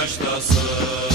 yaştasın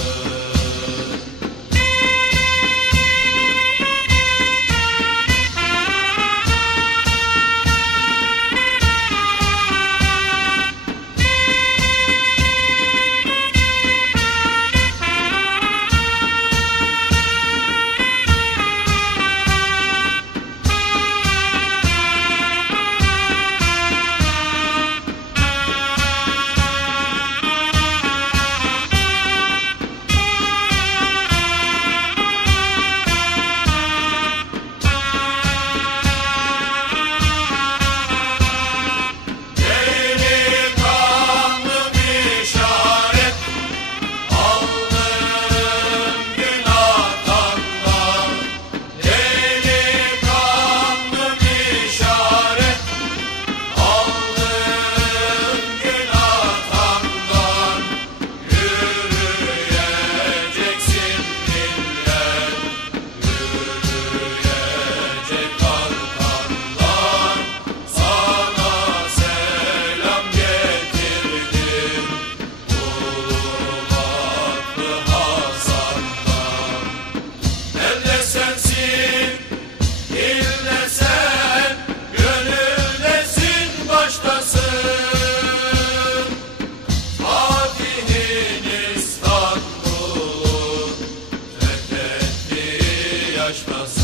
Spaß.